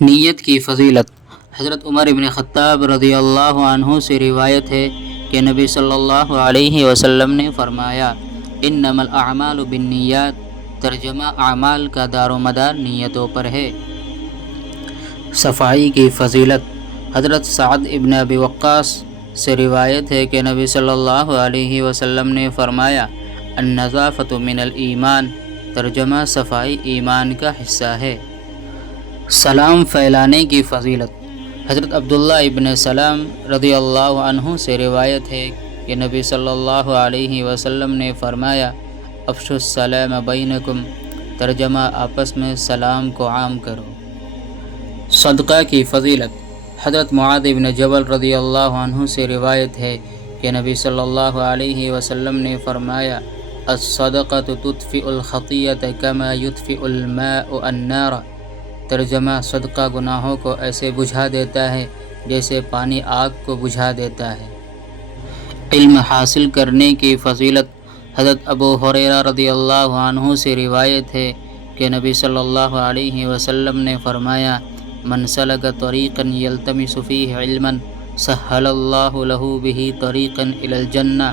نیت کی فضیلت۔ حضرت عمر بن خطاب رضی اللہ عنہ سے روایت ہے کہ نبی صلی اللہ علیہ وسلم نے فرمایا، انما الاعمال بالنیات، ترجمہ اعمال کا دار و مدار نیتوں پر ہے۔ صفائی کی فضیلت۔ حضرت سعد ابن ابی وقاص سے روایت ہے کہ نبی صلی اللہ علیہ وسلم نے فرمایا، النظافۃ من الایمان، ترجمہ صفائی ایمان کا حصہ ہے۔ سلام پھیلانے کی فضیلت۔ حضرت عبداللہ ابن سلام رضی اللہ عنہ سے روایت ہے کہ نبی صلی اللہ علیہ وسلم نے فرمایا، افشوا السلام بینکم، ترجمہ آپس میں سلام کو عام کرو۔ صدقہ کی فضیلت۔ حضرت معاذ بن جبل رضی اللہ عنہ سے روایت ہے کہ نبی صلی اللہ علیہ وسلم نے فرمایا، الصدقۃ تطفئ الخطیۃ کما یطفئ الماء النار، ترجمہ صدقہ گناہوں کو ایسے بجھا دیتا ہے جیسے پانی آگ کو بجھا دیتا ہے۔ علم حاصل کرنے کی فضیلت۔ حضرت ابو ہریرہ رضی اللہ عنہ سے روایت ہے کہ نبی صلی اللہ علیہ وسلم نے فرمایا، من سلک طریقا یلتمس فیہ علما سہل اللہ لہ بہ طریقا الی الجنہ،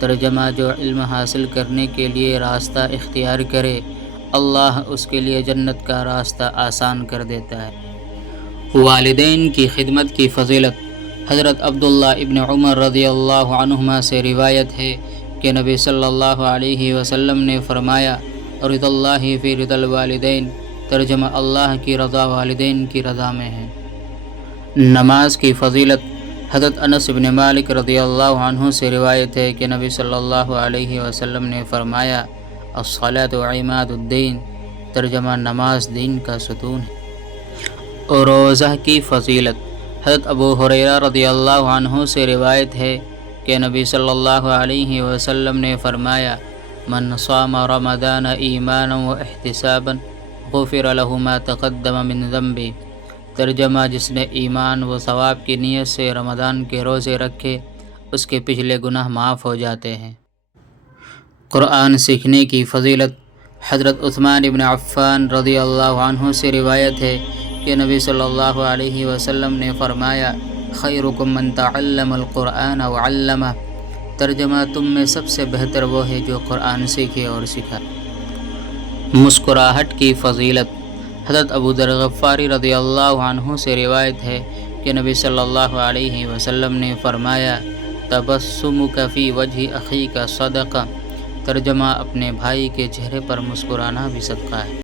ترجمہ جو علم حاصل کرنے کے لیے راستہ اختیار کرے، اللہ اس کے لیے جنت کا راستہ آسان کر دیتا ہے۔ والدین کی خدمت کی فضیلت۔ حضرت عبداللہ ابن عمر رضی اللہ عنہما سے روایت ہے کہ نبی صلی اللہ علیہ وسلم نے فرمایا، رضا اللہ فی رضا الوالدین، ترجمہ اللہ کی رضا والدین کی رضا میں ہے۔ نماز کی فضیلت۔ حضرت انس بن مالک رضی اللہ عنہ سے روایت ہے کہ نبی صلی اللہ علیہ وسلم نے فرمایا، الصلاۃ عماد الدین، ترجمہ نماز دین کا ستون ہے۔ روزہ کی فضیلت۔ حضرت ابو ہریرہ رضی اللہ عنہ سے روایت ہے کہ نبی صلی اللہ علیہ وسلم نے فرمایا، من صام رمضان ایمانا واحتسابا غفر له ما تقدم من ذنبه، ترجمہ جس نے ایمان و ثواب کی نیت سے رمضان کے روزے رکھے اس کے پچھلے گناہ معاف ہو جاتے ہیں۔ قرآن سیکھنے کی فضیلت۔ حضرت عثمان بن عفان رضی اللہ عنہ سے روایت ہے کہ نبی صلی اللہ علیہ وسلم نے فرمایا، خیرکم من تعلم القرآن وعلمہ، ترجمہ تم میں سب سے بہتر وہ ہے جو قرآن سیکھے اور سکھائے۔ مسکراہٹ کی فضیلت۔ حضرت ابو ذر غفاری رضی اللہ عنہ سے روایت ہے کہ نبی صلی اللہ علیہ وسلم نے فرمایا، تبسمک فی وجہ اخیک صدقہ، ترجمہ اپنے بھائی کے چہرے پر مسکرانا بھی صدقہ ہے۔